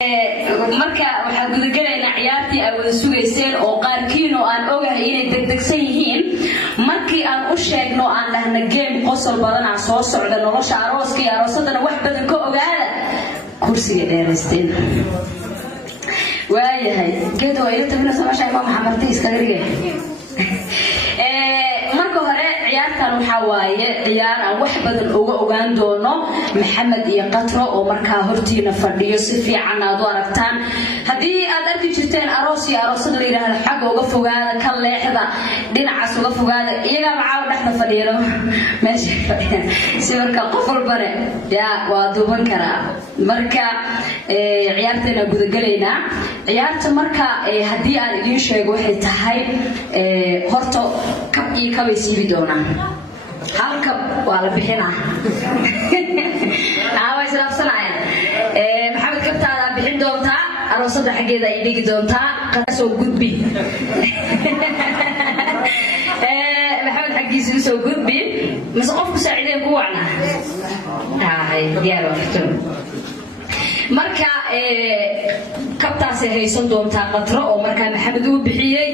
marka waxaan gudagalaynaa ciyaartii ay wada sugayseen oo qaarkiin oo aan ogahay inay degdegsan yihiin markii aan u sheegno aan dhahna game qosol badan aan soo socda nolosha arooska iyo aroosadana wax badan ka ogaada kursiga dheeraysteen waayahay geed oo ila tabina samasha Imaam Maxamed iska dhigay marka hore ciyaartan waxa waaye ciyaar aan wax badan uga ogaan doono Maxamed iyo Qatro oo markaa hortiina fadhiyo si fiican aad u aragtaan hadii aad arki jirteen aroos iyo aroosad la yiraahdo xaq uga fogaada ka leexda dhinacaas uga fogaada iyaga macaa dhaxda fadhiyo meesha fadhiyan si marka qof walbana waa duuban karaa marka ciyaarteena gudagaleena ciyaarta marka hadii aan idin sheego waxay tahay horto kab iyo kabay siibi doonaan halka waa la bixinaa way salaafsanayaan Maxamed kabtaada bixin doontaa aroosada xageeda ay dhigi doontaa qasoo gudbi Maxamed xagiisa soo gudbi mas qofku saacideen ku wacna diyaar waqti marka kabtaas ay haysan doontaa Qatro oo marka Maxamed uu bixiyay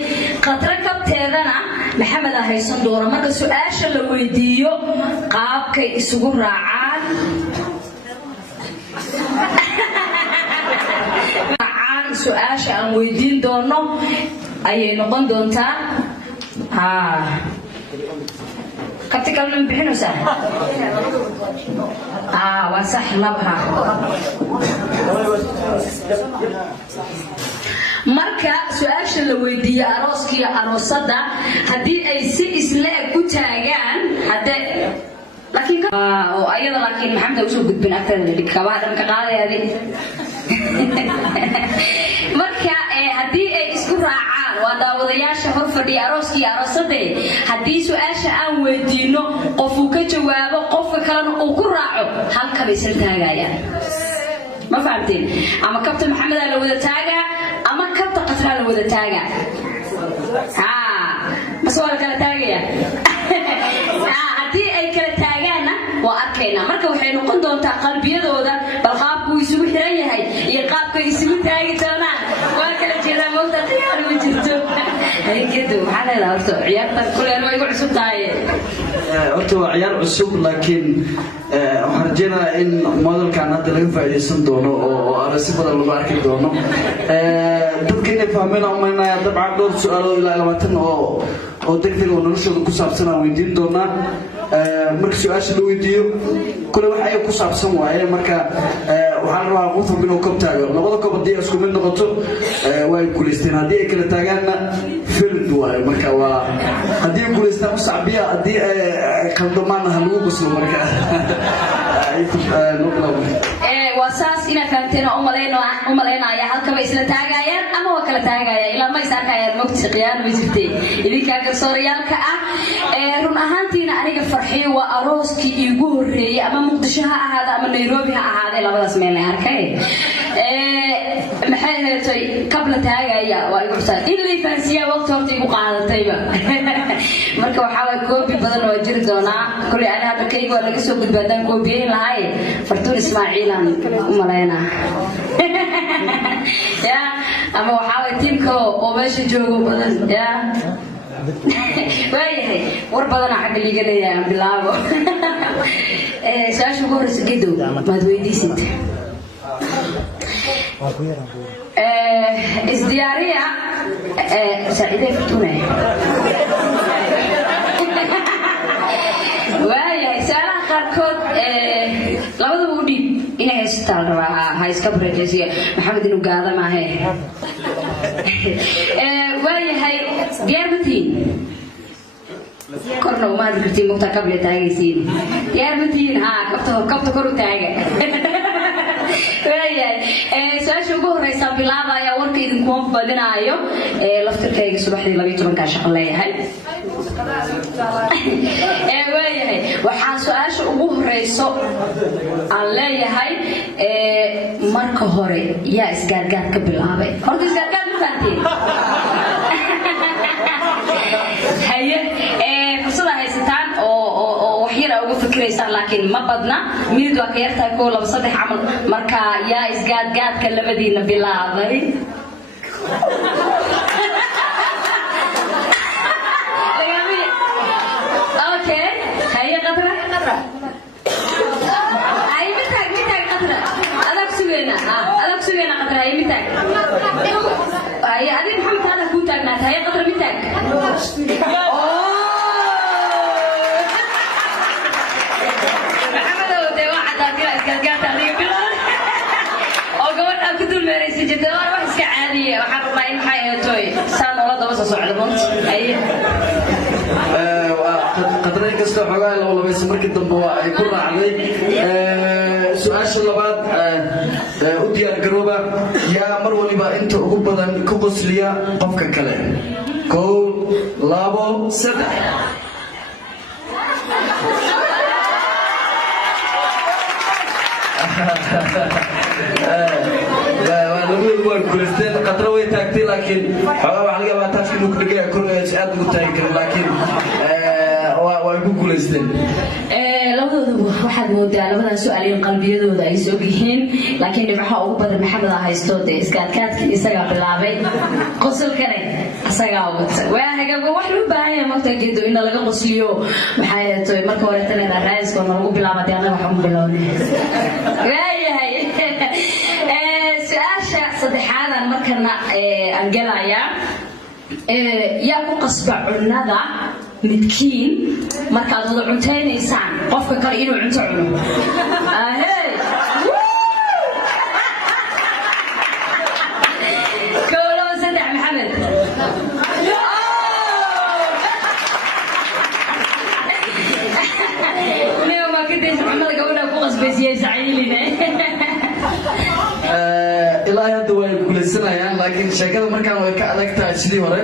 Qatro kabteedana Maxamed ah haysan doona marka su'aasha la weydiiyo qaabkay isugu raacaan su'aasha aan weydiin doono ayay noqon doontaa kabti kalman bixinaysa waa sax labha marka su'aasha la weydiiyo arooskiya aroosada hadii ay si isla ku taagaan hada laakiin oo ayada laakiin Maxamed uu soo gudbin aktada dhigkabadan ka qaadayay marka hadii ay isku raacaan waa daawadayaasha hor fadhiya arooskiya aroosada hadii su'aasha aan weydiino qof uu ka jawaabo qofka kale uu ku raaco halka bay san taagayaan ma fahamteen ama kabta Maxamed la wada taagaa ama kabta Qatro la wada taagaa mas'uul kala taagaya hadii ay kala taagaana waa arkayna marka waxay noqon doontaa qalbiyadooda bal qaabku isugu xiran yahay iyo qaabka isugu taagi doonaan waa kala jira mawda qiyaar ma jirto ay geedo waxa la horto ciyaarta kuleen way ugu cusub tahay horto ciyaar cusub laakiin waxaan rajaynayaa in modelkan hadda laga faa'iideysan doono oo arasi badan lagu arki doono dadkina fahmeen oo maynaya dabcan dhowr su'aalo ilaa 20 oo degdeg oo noloshooda ku saabsan aan weydiin doonaa marka su'aasha la weydiiyo kule wax ay ku saabsan waaye marka waxaan rabaa qof inuu koob taago labada koob hadii isku mid noqoto way guuleysteen hadii ay kala taagaanna field waaye marka waa hadii guuleystaan sacbiya hadii qaldamaan lagu qoslo marka wasaas ina fahamteen oo umaleynaya halka bay isla taagayaan ama waa kala taagayaan ilaa ma isaakayaan waqti qiyaan ma jirtay idinka garsoorayaalka run ahaantiina aniga farxiyo waa arooskii iigu horeeyay ama Muqdisho ha ahaado ama Nairobi ha ahaado labadaas meel ay arkay maxay heertay qabla taagaya waa igu xusaan in la fahansiyo waqti horta igu qaadatayba marka waxa way koobi badan oo jiri doona kulli aan hadda kayga waa laga soo gudbaadan koobiyeen lahaay fartuun Ismaaciilan umaleyna ama waxa way tiimka oo meesha joogo badan waayahay war badan xaq liga leeyahay bilaabo saashu ugu horeysa geedo maad weydiisid isdiyaariya saaciiday fartuune waayahay saalaha qaarkood labadaba u dhiib inay haystaan rabaa ha iska barajeysiya Maxamed inuu gaada maahe waayahay diyaar matiin korna uma dirtiin muqta qabla taagaysiin diyaar matiin kabta kor u taaga waayahay saashu ugu horeysa bilaabaya warka idinku badinaayo laftirkayga subaxdii 12 ka shaqo leeyahay waayahay waxaan su'aasha ugu horeyso aan leeyahay marka hore yaa isgaargaar ka bilaabay horta isgaargaar ma fahanteen haye fursada haysataan oo wax yar ugu fikiraysaan laakiin ma badna minid waa ka yartahay koo laba saddex camal marka yaa isgaadgaadka labadiina bilaabay okay هيا قطرة هاي متاك قطرة أنا بسوينا قطرة هاي متاك هاي أدي محمد هذا كوتاك نات هاي قطرة متاك محمد هو تيوا عدا كلا كذا هذه كلها أو قبل أكتب المريسي جدا وأنا بحس كعادية وحرب ما ينحى توي سان ولا ده بس صعد بنت هاي قدرين كسر حوالي لو لبيس مركز دموع يكون عليه سؤال شلبات ودي الجروبة يا مرولي با أنت أقوبضا كوبسليا قفك كلام كول لابو سبع كولستين قطروي تاكتي لكن حوالي عليها ما تاكتي ممكن كل شيء متاكد لكن ويكون كولستين labadooda waxaad moodaa labadan su'aaliin qalbiyadooda ay soo yihiin laakiin waxa ugu badan maxamed haysto iskaadkaadkii isaga bilaabay qosolkane isaga wata waa hagaag wax loo baahan yahay marka geedo in laga qosliyo maxay tahay marka hore tanada raaiska lagu bilaabay anaga waxaan bilawnay waayahay su'aasha saddexaadan markana aan galaya yaa ku qasba cunnada midkiin markaad wada cuntaynaysaan qofka kale inuu cunto cuno ahey كولو سدع محمد اليوم ما كنت محمد قولنا فوق بيسيه سعيلنا ilaa hadda way guulaysanayaan laakiin sheekada markaan way ka adag tahay sidii hore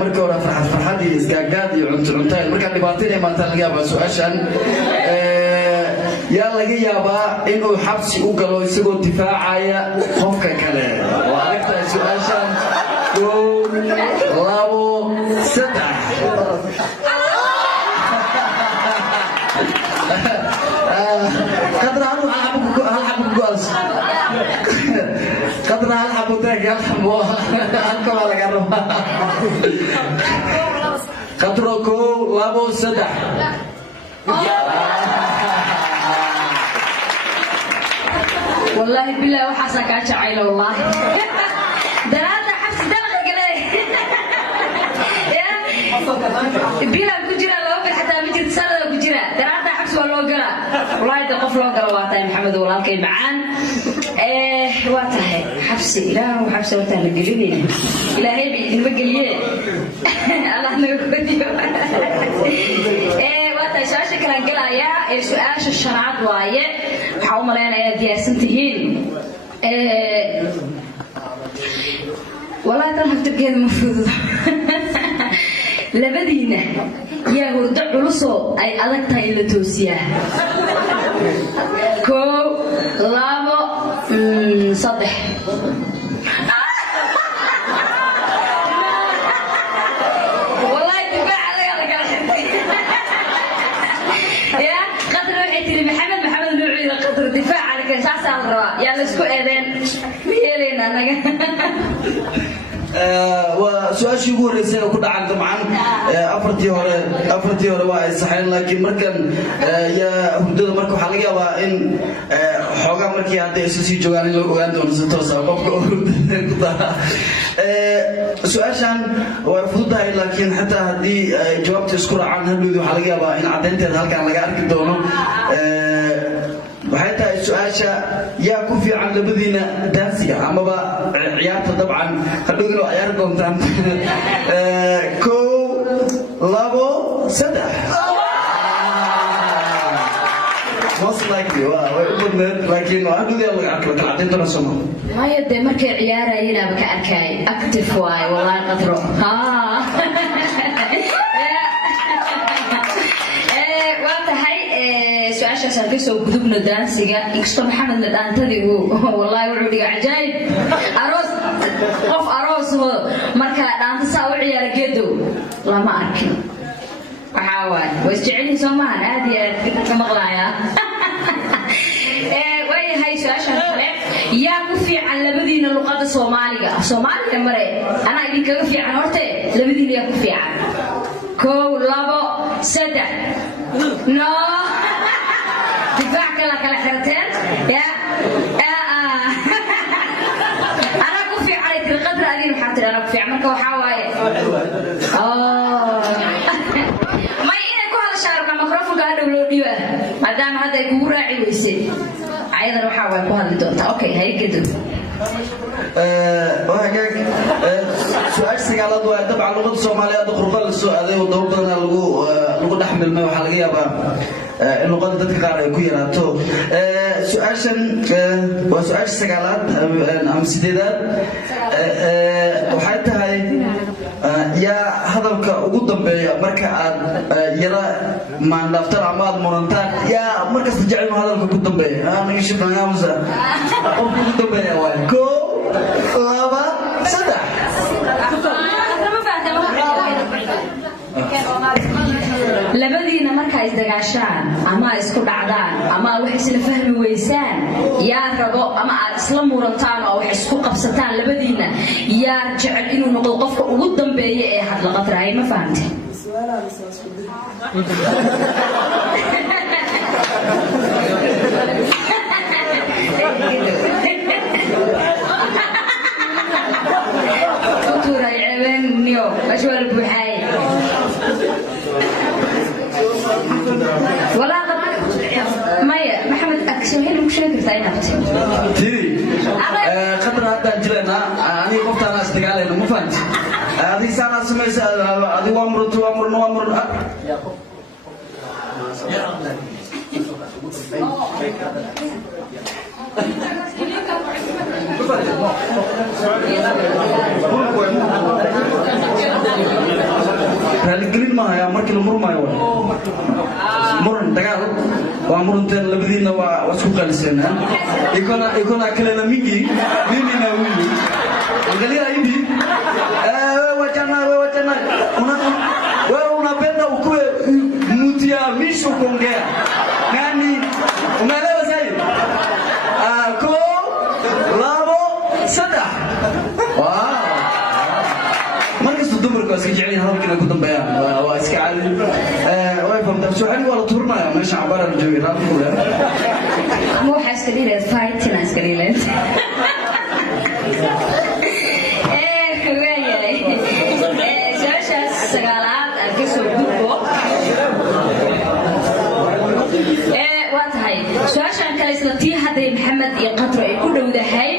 markii hore farxad iyo isgaagaad iyo cunto markaan dhibaatada imaataan laga yaabaa su'aashan yaa laga yaabaa inuu xabsi u galo isagoo difaacaya qofka kale waa adag tahay su'aashan kow labo saddex قدر هل حب جوالس قدر هل حب تاج هل حب هلكم على جرب قدركو لابو سدح والله بالله وحسك عشعيل والله دلالة حبس دلغة قلي بيلا كجرا لو حتى بيجي تسرد كجرا دلالة حبس ولا قرا والله ده قف لو قرا واتاي محمد والله كي معان واتاي حبسي لا وحبسي واتاي لقليني إلهي المقليه الله نقودي واتاي سؤال كلام قلايا سؤال الشرعات وايه waxaa u maleynayaa diyaarsan tihiin walaa tan haftirkeeda ma fududo labadiina yaa hurdo culusoo ay adag tahay in la toosiyaa koow labo saddex والله دفاع عليها لقى يا قدر waxay tiri maxamed nuuciida qadar difaac عليك saasaan rabaa yaa la isku eedeen meelena anaga وسؤالي هو رئيسنا كنا عند معن أفرتي هورا واحد صحيح لكن مركن يا هدول مركو حاليا وإن حاجة مركي عند أساسي جواني لو عندهم ستوسا بابكو سؤالشان وفضل لكن حتى هدي جواب تذكر عن هالفيديو حاليا وإن عدنت هذا كان لقارك دونه وحتى السؤال يا كوفي عن لبدينا دانسيا أما عيارته طبعا خلونا لو عياركم تام كو لابو سدح most likely لكن وأنا يلا أكلك عدين ترسمه ما يدي مركي عيارة هنا بك أركاي أكتف واي والله قدره سؤال كيسو قدوبنا دانسيغا إكستو محمد ندانتدي والله وعودي عجايب أروس قف أروس مركا دانتسا وعيا لقيدو لا ما أركي حاول واسجعني سمعان هذه كمغلايا وين هاي سؤال يا كفي عن لبدين اللغة الصومالية مرة أنا أجي كفي عن هرتي لبدين يا كفي عن كو لابو سدع نو دفاع كلا حرتين يا أنا كفي على القدر أدين حاطر أنا كفي عملك وحاواي ما ينك هذا الشعر كما خرفوا قالوا له ديوه ما دام هذا يكون راعي ويسير أيضا وحاول بهذا الدكتور أوكي هاي كده وهاجاك سؤال سجالات وطبعا اللغة الصومالية تقرب السؤال ودورنا لغة نحمل ما وحلقيها بقى اللغة تذكر كويراتو سؤال سجالات أم سديدات وحتى هاي يا هذا وجودهم بمركز يلا ما نفترض عماد مرنتان يا مركز تجعلنا هذا وجودهم به أنا يشوف أنا وزا وجودهم به واي كو لابا سدح labadiina marka isdagaashaan ama isku dhacdaan ama wax isla fahmi weysaan yaa rabo ama aad isla murantaan oo wax isku qabsataan labadiina yaa jecel inuu noqdo qofka ugu dambeeya ee hadla qatraay ma fahanteen tuuray ceebeen niyo ashwal buuxay ولا مايا محمد أكشن هنا مش نقدر تعينها تري قدر هذا جلنا أنا قلت أنا استقالة إنه مفهوم هذه سنة سمعت هذه وامر هالقليل ما هي مركل المر ما يوم مرن دقال وامرنتين لبدينا وسوق السنة يكون أكلنا ميجي ناوي angalia hivi wachana wewe unapenda ukue mtiamisho kuongea nani unaelewa zaidi ko labo sada wow markas dumarku iska jecel halkan ku dambeeyaan waa iska caadi way famta su'aal wala turmaya meesha cabara joogay halkan مو حاسكليلة فايتين حاسكليلة سؤال سجالات أكسر بوكو واتهاي سؤال كاليسلتي هذا محمد يقطر يكون وده هاي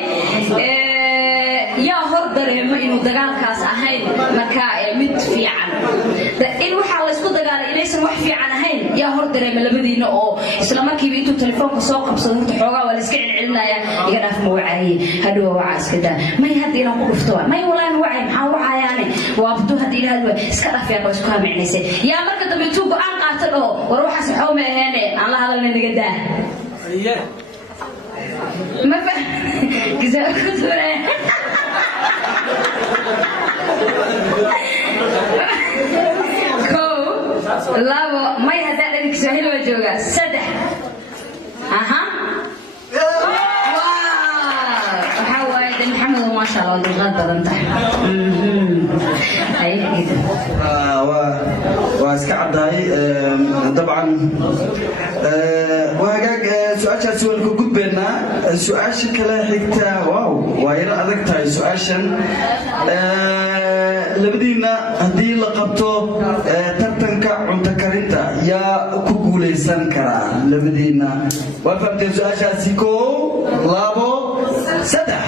يا هردر إنه دجال كاس أهين مكاء مد في عن إن وحال يسكت دجال إليس وح في عن أهين يا هردر من لبدينا أو إسلام كي بيتو تلفون كسوق بصدق حوجا ولا سكين علنا يا في موعي هذا وعاس كده ما يهدي لهم كفتوى ما يولان وعي محاور عياني وابدو هدي هذا سكرف يا بس كام عنيسة يا مركز بيتوب عن قاتله وروح أسحوم هنا على هذا اللي نقداه ما فهم كذا كذا كو لابو ما يهدأ لك سهل وجوجا سدح أها واو حوايد محمد ما شاء الله الغدر انت هاي كده واسكعد هاي طبعا وهاجاك سؤال سؤال كجود بيننا سؤال شكله حكتا واو ويرى أذكر هاي سؤال لبدينا هدي لقبته ترتنكع عنتكريتا يا كوكولي سنكرا لبدينا وفهمت سؤال سيكو لابو سدح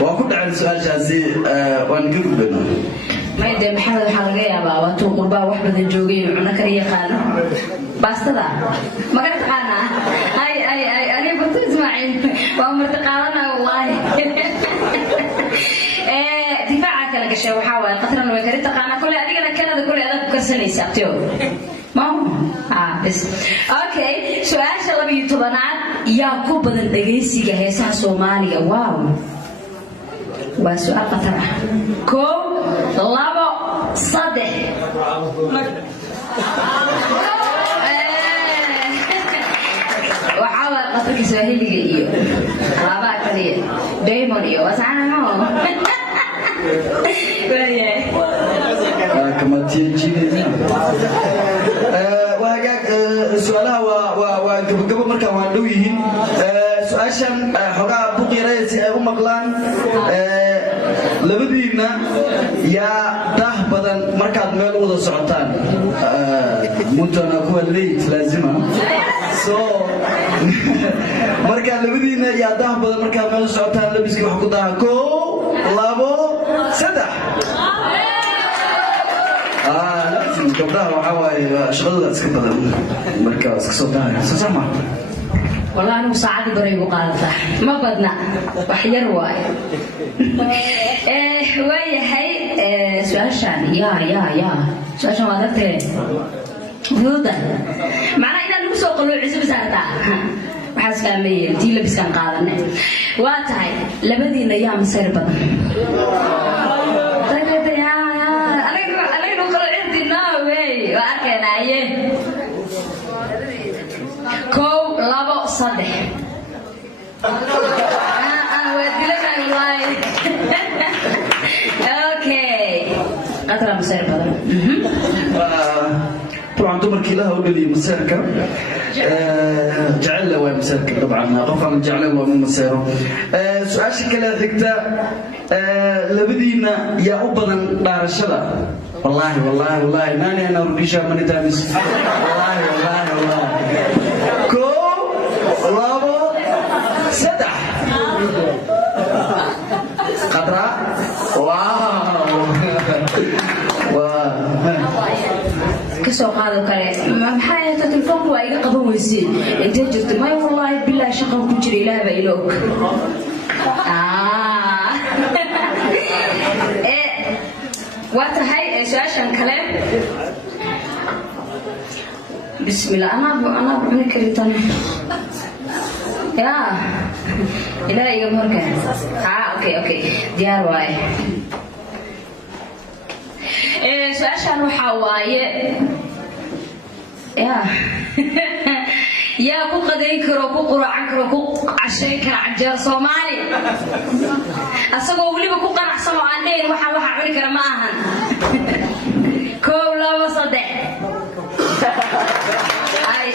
وأكون على سؤال شاسي وأنقذ بنا ما يدري محمد حلقية بقى واتو قربا واحد الجوجين وعنا كريه قانا باستدا ما قلت قانا أي أنا بنت اسمعي وأمرت قانا والله دفاعك لك شيء وحاول قطرا وكريت قانا كل هذه كذا كل هذا كرسني سبتيو ما هو بس أوكي سؤال شلون بيتبنات يا كوب الدقيسي جهزها سوماليا واو وسؤال قطر كوم لابو صدح وحاول قطرك سواهيلي إيو لابا كليه دايمون إيو وسعنا معه كما تيجي وهاجاك سؤالها وقبل مركا واندويهين سؤاشان حقا بوقي رئيسي مقلان لبدينا يا ده بدن مركا ميل ودا سعطان مونتانا كوا ليت لازمة مركا لبدينا يا ده بدن مركا ميل سعطان لبسكي وحكو ده كو لابو سدح لازم قبلها وحاول شغل اسك بدل مركز صوتها سمع والله أنا مساعد بري وقالته ما بدنا وحير واي واي هاي سؤال شان يا سؤال شان وادرته ودا معنا إذا نبصق قلوا عزب ساعتها وحاس كامية دي لبس كان قادنا واتاي لبدينا يا مسير بدن كو لابو صدح أنا ودي لك والله أوكي قطرة مسير بدل طبعا دمر كلها ولي مسيرك جعل له مسيرك طبعا غفر من جعله ومن مسيره سؤال شكله ذكتا لبدينا يا أبدا دار الشلا والله ناني أنا ورقيشة من تامس والله كو لابو سدح قطرة واو كسو قادو كله ما حاجة تلفون وايد قبل ويسين أنت جرت ما والله بالله شغل كجري لا بيلوك واتهاي سؤال كلام بسم الله أنا بعمل كريتان يا إلهي يمرك أوكي ديار واي سؤال وحواي يا كو قدين كرو كو قرعان كرو كو عشين كر عجار صومالي أسمع ولي بكو قناع سمع عنين وحا عمري كر معهن كولا وصدق أي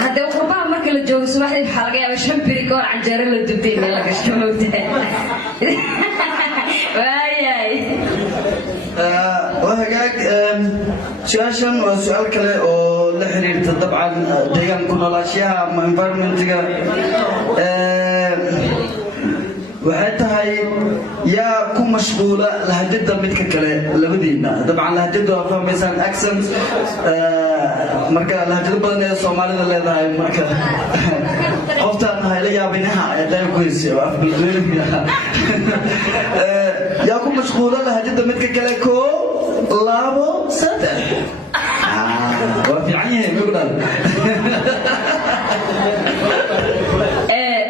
هذا وقربان مركل الجوز واحد بحلقة يا بشم بريكور عجار اللي دبتين لك شموته واي وهاجاك سؤاشن وسؤال كله أو لحرير طبعا ديان كنا الأشياء environment وحتى هاي يا كم مشغولة لهجدة متك كله لبدينا طبعا لهجدة فهم مثلا accent مركا لهجدة بدنا الصومالي اللي هاي مركا أفتح هاي ليا بينها ده كويس يا كم مشغولة لهجدة متك كله كو لابو سدح وفي عينه يقول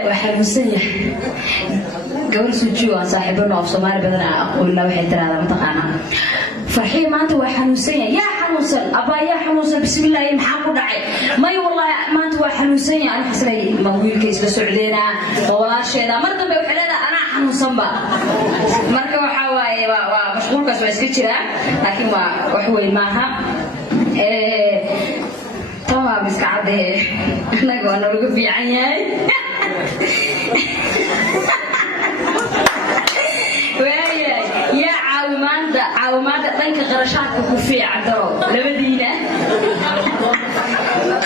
waxay musanya gabar sujiwa saaxiibana oo Soomaali badan aqoon la waxay tiraahdaa mataqaana farxii maanta waa xanuunsan yaa xanuunsan abaa yaa xanuunsan bismillaah maxaa ku dhacay may wallahi maanta waa xanuunsan aan xisray ma wiilka isla socdeena walaasheeda mar dambe waxay leedahay ana xanuunsan ba marka waxa waaye waa mashquulkaas waa iska jira laakiin waa wax weyn maaha طبعا بس كعده احنا قلنا له في عيال يا عاومات دنك قرشاتك كوفي عدرو لبدينا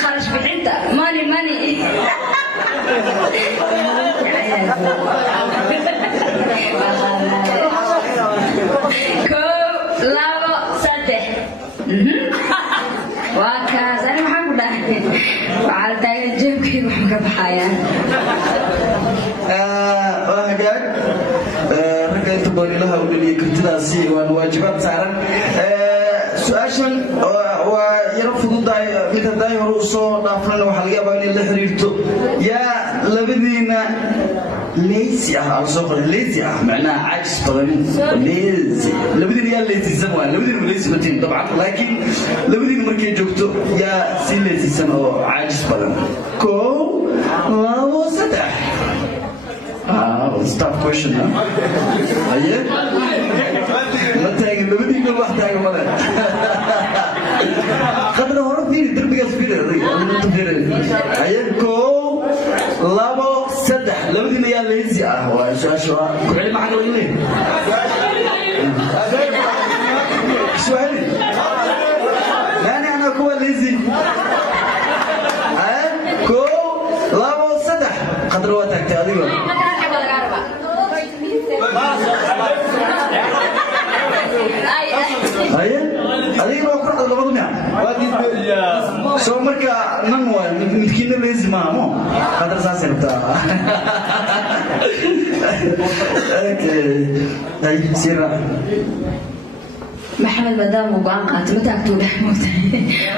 خرج بحنته ماني كو لابو سده وكذا أنا محمد وعلى تاج جيبك محمد بحياة وهجاك رجعت بقول لها ولي كنت داسي وأنا واجبات سعرا سؤاشن ويرفضوا مثل داي هروسو دافرنا وحلقة بين اللي حريرتو يا لبدينا ليزي على صوت ليزي معناها عجز طبعا ليزي لبدينا يا ليزي زمان لبدينا ليزي متين طبعا لكن لبدينا مركي جوكتو يا سي ليزي سنة عجز طبعا كو لا وسطح stop question ها أيه ما تاجي لبدي كل واحد تاجي ماله خدنا هرب فيني دربي كسبير أنا تفير أيه كو لابو سدح لبدينا يا ليزي شو كل ما حد يقول لي سؤالي لا أنا كو ليزي كو لابو سدح قدر وقتك تأذيه أيه هذه ما أقرأ اللغة منها سو مركا نمو متكين لازم مو هذا ساسي بتاع أي سيرة محمد مدام وقعان قاتل متى أكتب حمود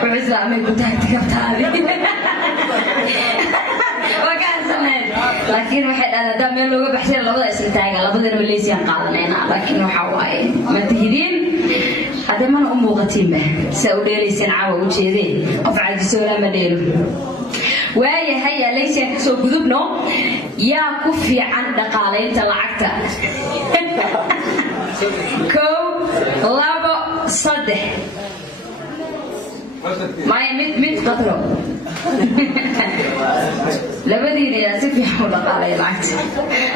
وعزة عمل كنت أكتب هذه لكن واحد أنا دام يلوه بحسين لبضع سلتاقة لبضع مليسيان قادنين لكن وحواي ما تهدين هذا ما أمو غتيمة سأولي ليسين عاوة وشيذين أفعل جسولا مدينه وهي هيا ليسين كسو قذبنو يا كفي عن دقالين تلعكتا كو لابو صدح ما يمت قطرو لبدينا يا سيفي حول قالي العكس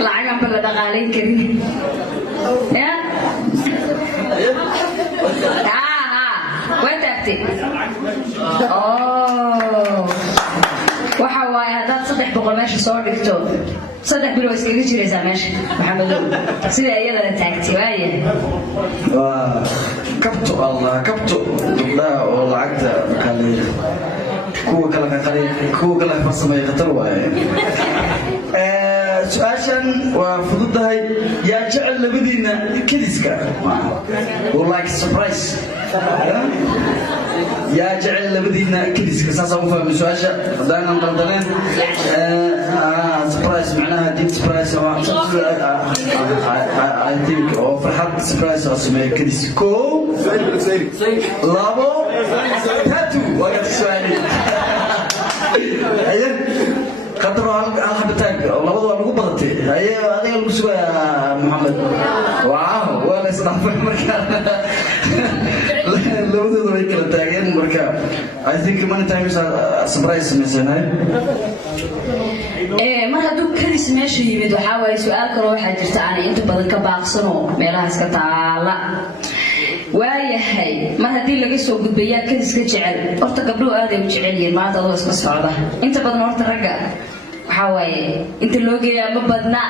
لعقم بلا دقالين كريم يا وين تبتي waxa waaye hadaad 300 meesha soo dhigto 3 bilo iskaga jiraysaa meesha maxamedow sida iyada taagti waaye kabto allah kabto dubdaa oo lacagta kale kuwa kala farsamay khatar waaye سؤاشن وفضلتها يا جعل لبدينا كديسكا والله سربرايز يا جعل لبدينا كديسكا ساسا مو فاهم سؤاشا دانا نقدرين سربرايز معناها ديب سربرايز I think او فرحات سربرايز اسمه كديسكو لابو تاتو وقت السؤالي قدروا هالحبتاك لبضوا لغو بدتي هي adiga lagu sugaa Muhammad waaw wala isdhaafay marka labadooda way kala taageen marka I think many times surprise meeshanay mar hadduu kadis meesha yimid waxa waaye su'aal kale waxa jirta aan inta badan ka baaqsano meelaha iska taala waayahay mar haddii laga soo gudbayaa kadiska jecel horta gabdhuhu aad ay u jecel yihiin maanta adoo iska socda inta badan horta ragga waxa waaye inta loo geeyaa ma badna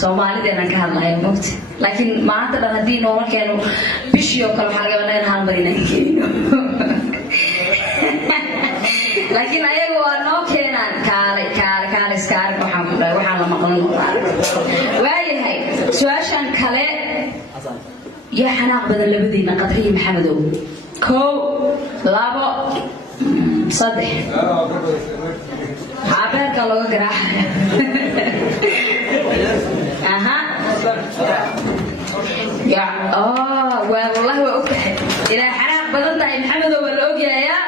Soomaalideena ka hadlayo moogta laakiin maanta dhan haddii nool keeno bishii oo kale waxa laga yaabaa in hal mar inaan keeno laakiin ayagu waa noo keenaan kaale iskaar waxaan la maqlan waayahay su'aashan kale يا حناق بدل لبدينا قطري محمدو كو لابو صدح عبارك الله قراح اها يا والله وأكحد إلى حناق بدل طاي محمدو ولا أوجيا يا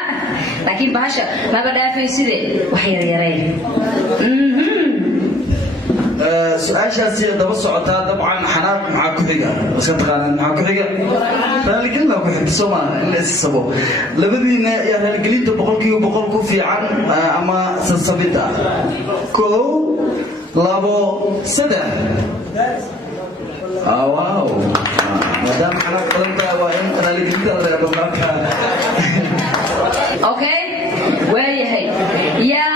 لكن باشا ما بدأ في سيدي وحير يرين سؤاشاasi daba socotaa dabcan xanaaq maxaa ku xiga iska taqaanaan maxaa ku xiga raalgelin baa ku xigta Soomaaliya in la isabo labadiina yaa raalgelinta 100% ku fiican ama sabsabida ko labo saddex waaw madam xanaaq qalanta waa in raalgelinta la yiraahdo marka okay waayahay ya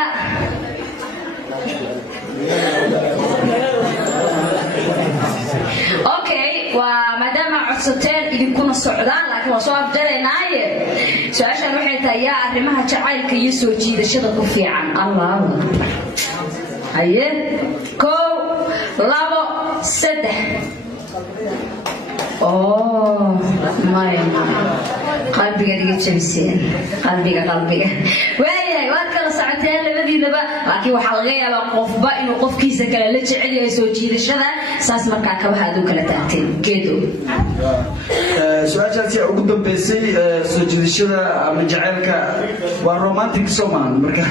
ومدام عصتين يكونوا السعودان لكن وصواب جري ناير سؤال waxay tahay yaa arrimaha jacaylka iyo soo jiidashada ku fiican Allah haye ko labo saddex ماي قلبي قاعد يتشمسين قلبي وياي واد كلا ساعتين لبدينا با لكن waxa laga yaabaa qofba inuu qofkiisa kale la jecel yahay soo jiidashada saas markaa ka waxaad u kala taagteen geedo su'aashaasi ugu dambeysay soo jiidashada ama jacaylka waa romantic Soomaan marka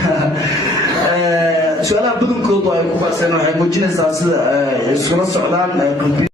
su'aalaha badankoodu ay ku faaseen waxay muujinaysaa sida isula socdaan